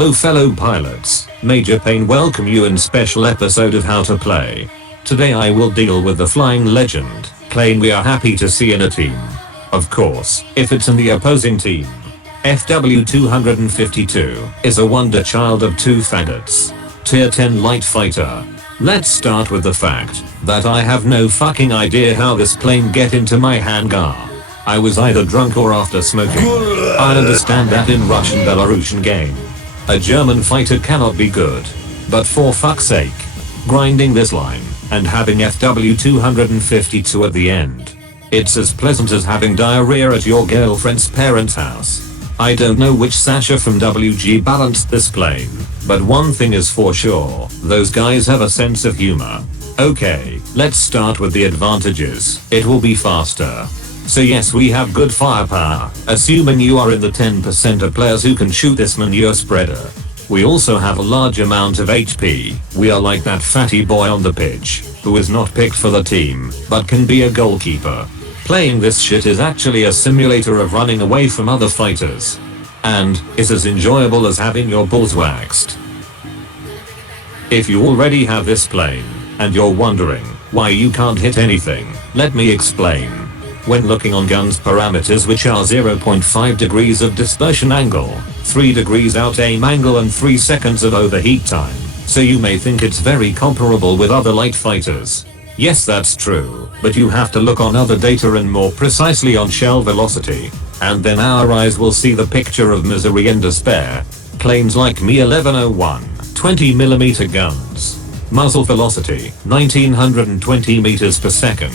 Hello fellow pilots, Major Payne welcome you in special episode of How to Play. Today I will deal with the flying legend, plane we are happy to see in a team. Of course, if it's in the opposing team. FW252 is a wonder child of two faggots. Tier 10 light fighter. Let's start with the fact that I have no fucking idea how this plane get into my hangar. I was either drunk or after smoking. I understand that in Russian Belarusian game. A German fighter cannot be good. But for fuck's sake. Grinding this line and having FW252 at the end. It's as pleasant as having diarrhea at your girlfriend's parents' house. I don't know which Sasha from WG balanced this plane, but one thing is for sure, those guys have a sense of humor. Okay, let's start with the advantages. It will be faster. So yes, we have good firepower, assuming you are in the 10% of players who can shoot this manure spreader. We also have a large amount of HP. We are like that fatty boy on the pitch, who is not picked for the team, but can be a goalkeeper. Playing this shit is actually a simulator of running away from other fighters. And is as enjoyable as having your balls waxed. If you already have this plane, and you're wondering why you can't hit anything, let me explain. When looking on guns parameters, which are 0.5 degrees of dispersion angle, 3 degrees out aim angle and 3 seconds of overheat time, so you may think it's very comparable with other light fighters. Yes, that's true, but you have to look on other data and more precisely on shell velocity, and then our eyes will see the picture of misery and despair. Planes like Me 1101, 20mm guns. Muzzle velocity, 1920 meters per second.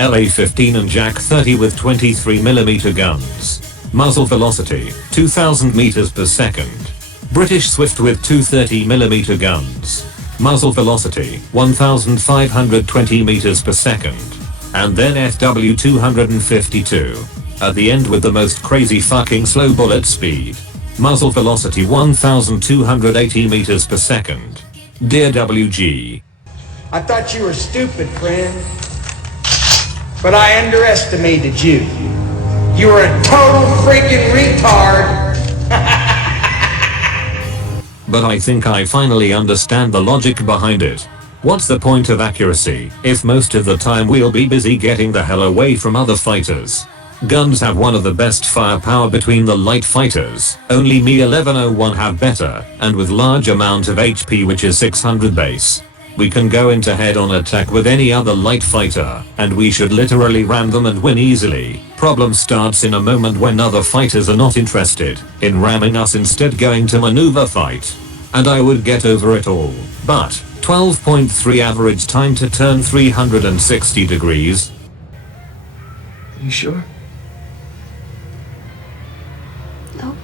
LA-15 and Jak 30 with 23mm guns. Muzzle velocity, 2000 meters per second. British Swift with 230mm guns. Muzzle velocity, 1520 meters per second. And then FW252. At the end with the most crazy fucking slow bullet speed. Muzzle velocity 1280 meters per second. Dear WG. I thought you were stupid, friend. But I underestimated you. You were a total freaking retard. But I think I finally understand the logic behind it. What's the point of accuracy if most of the time we'll be busy getting the hell away from other fighters? Guns have one of the best firepower between the light fighters, only Me 1101 have better, and with large amount of HP, which is 600 base. We can go into head-on attack with any other light fighter, and we should literally ram them and win easily. Problem starts in a moment when other fighters are not interested in ramming us, instead going to maneuver fight. And I would get over it all. But 12.3 average time to turn 360 degrees. You sure? No.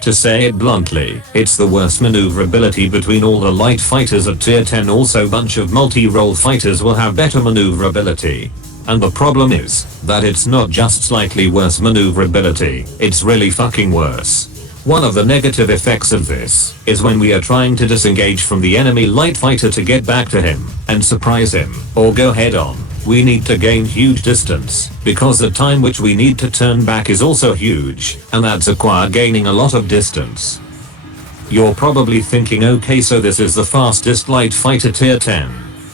To say it bluntly, it's the worst maneuverability between all the light fighters at tier 10. Also bunch of multi-role fighters will have better maneuverability. And the problem is that it's not just slightly worse maneuverability, it's really fucking worse. One of the negative effects of this is when we are trying to disengage from the enemy light fighter to get back to him and surprise him or go head on, we need to gain huge distance because the time which we need to turn back is also huge, and that's acquire gaining a lot of distance. You're probably thinking, okay, so this is the fastest light fighter tier 10.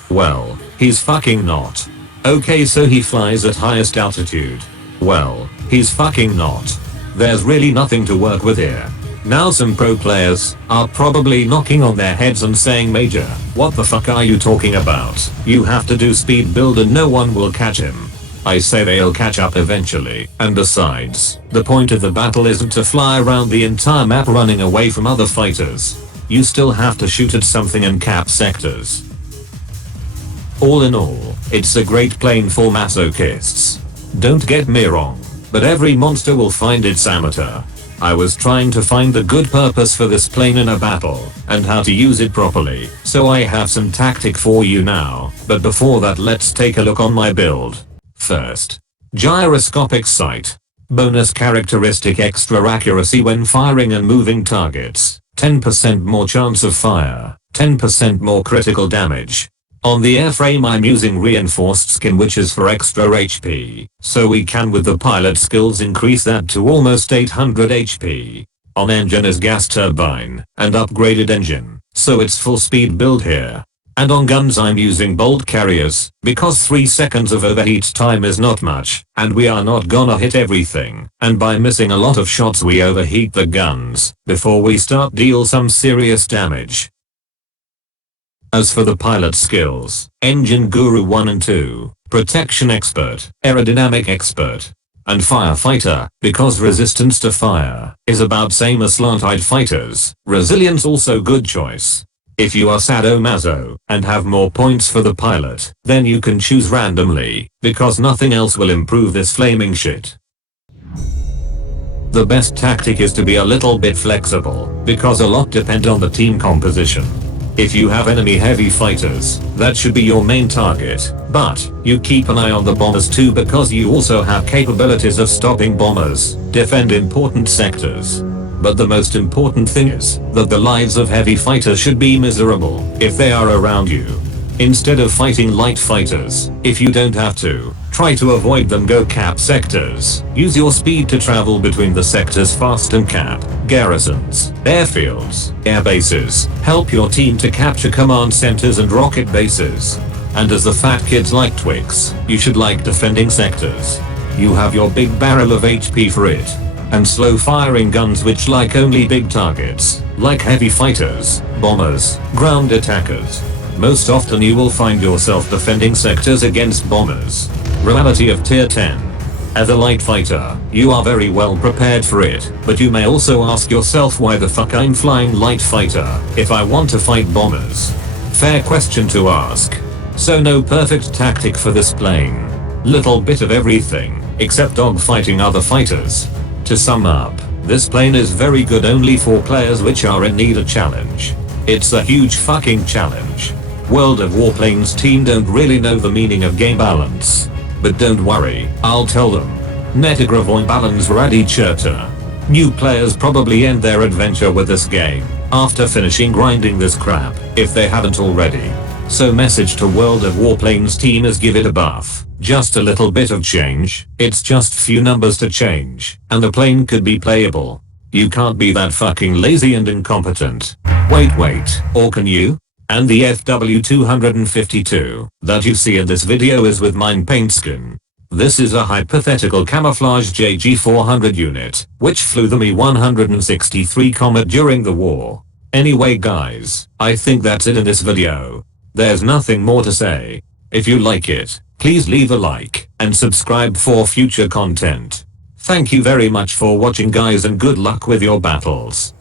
Well, he's fucking not. Okay, so he flies at highest altitude. Well, he's fucking not. There's really nothing to work with here. Now some pro players are probably knocking on their heads and saying, Major, what the fuck are you talking about? You have to do speed build and no one will catch him. I say they'll catch up eventually, and besides, the point of the battle isn't to fly around the entire map running away from other fighters. You still have to shoot at something and cap sectors. All in all, it's a great plane for masochists. Don't get me wrong, but every monster will find its amateur. I was trying to find the good purpose for this plane in a battle, and how to use it properly, so I have some tactic for you now, but before that let's take a look on my build. First, gyroscopic sight. Bonus characteristic: extra accuracy when firing and moving targets, 10% more chance of fire, 10% more critical damage. On the airframe I'm using reinforced skin, which is for extra HP, so we can with the pilot skills increase that to almost 800 HP. On engine is gas turbine and upgraded engine, so it's full speed build here. And on guns I'm using bolt carriers, because 3 seconds of overheat time is not much, and we are not gonna hit everything, and by missing a lot of shots we overheat the guns, before we start deal some serious damage. As for the pilot skills, Engine Guru 1 and 2, Protection Expert, Aerodynamic Expert, and Firefighter, because resistance to fire is about same as slant-eyed fighters, resilience also good choice. If you are sadomaso and have more points for the pilot, then you can choose randomly, because nothing else will improve this flaming shit. The best tactic is to be a little bit flexible, because a lot depend on the team composition. If you have enemy heavy fighters, that should be your main target, but you keep an eye on the bombers too, because you also have capabilities of stopping bombers, defend important sectors. But the most important thing is that the lives of heavy fighters should be miserable if they are around you. Instead of fighting light fighters, if you don't have to, try to avoid them. Go cap sectors. Use your speed to travel between the sectors fast and cap garrisons, airfields, air bases. Help your team to capture command centers and rocket bases. And as the fat kids like Twix, you should like defending sectors. You have your big barrel of HP for it. And slow firing guns which like only big targets, like heavy fighters, bombers, ground attackers. Most often you will find yourself defending sectors against bombers. Reality of tier 10. As a light fighter, you are very well prepared for it, but you may also ask yourself why the fuck I'm flying light fighter if I want to fight bombers. Fair question to ask. So no perfect tactic for this plane. Little bit of everything, except dogfighting other fighters. To sum up, this plane is very good only for players which are in need of challenge. It's a huge fucking challenge. World of Warplanes team don't really know the meaning of game balance. But don't worry, I'll tell them. Netigravoin balance radi cherta. New players probably end their adventure with this game after finishing grinding this crap, if they haven't already. So message to World of Warplanes team is give it a buff. Just a little bit of change, it's just few numbers to change, and the plane could be playable. You can't be that fucking lazy and incompetent. Wait, or can you? And the FW252 that you see in this video is with mine paint skin. This is a hypothetical camouflage JG400 unit, which flew the Mi-163 Comet during the war. Anyway guys, I think that's it in this video. There's nothing more to say. If you like it, please leave a like and subscribe for future content. Thank you very much for watching guys, and good luck with your battles.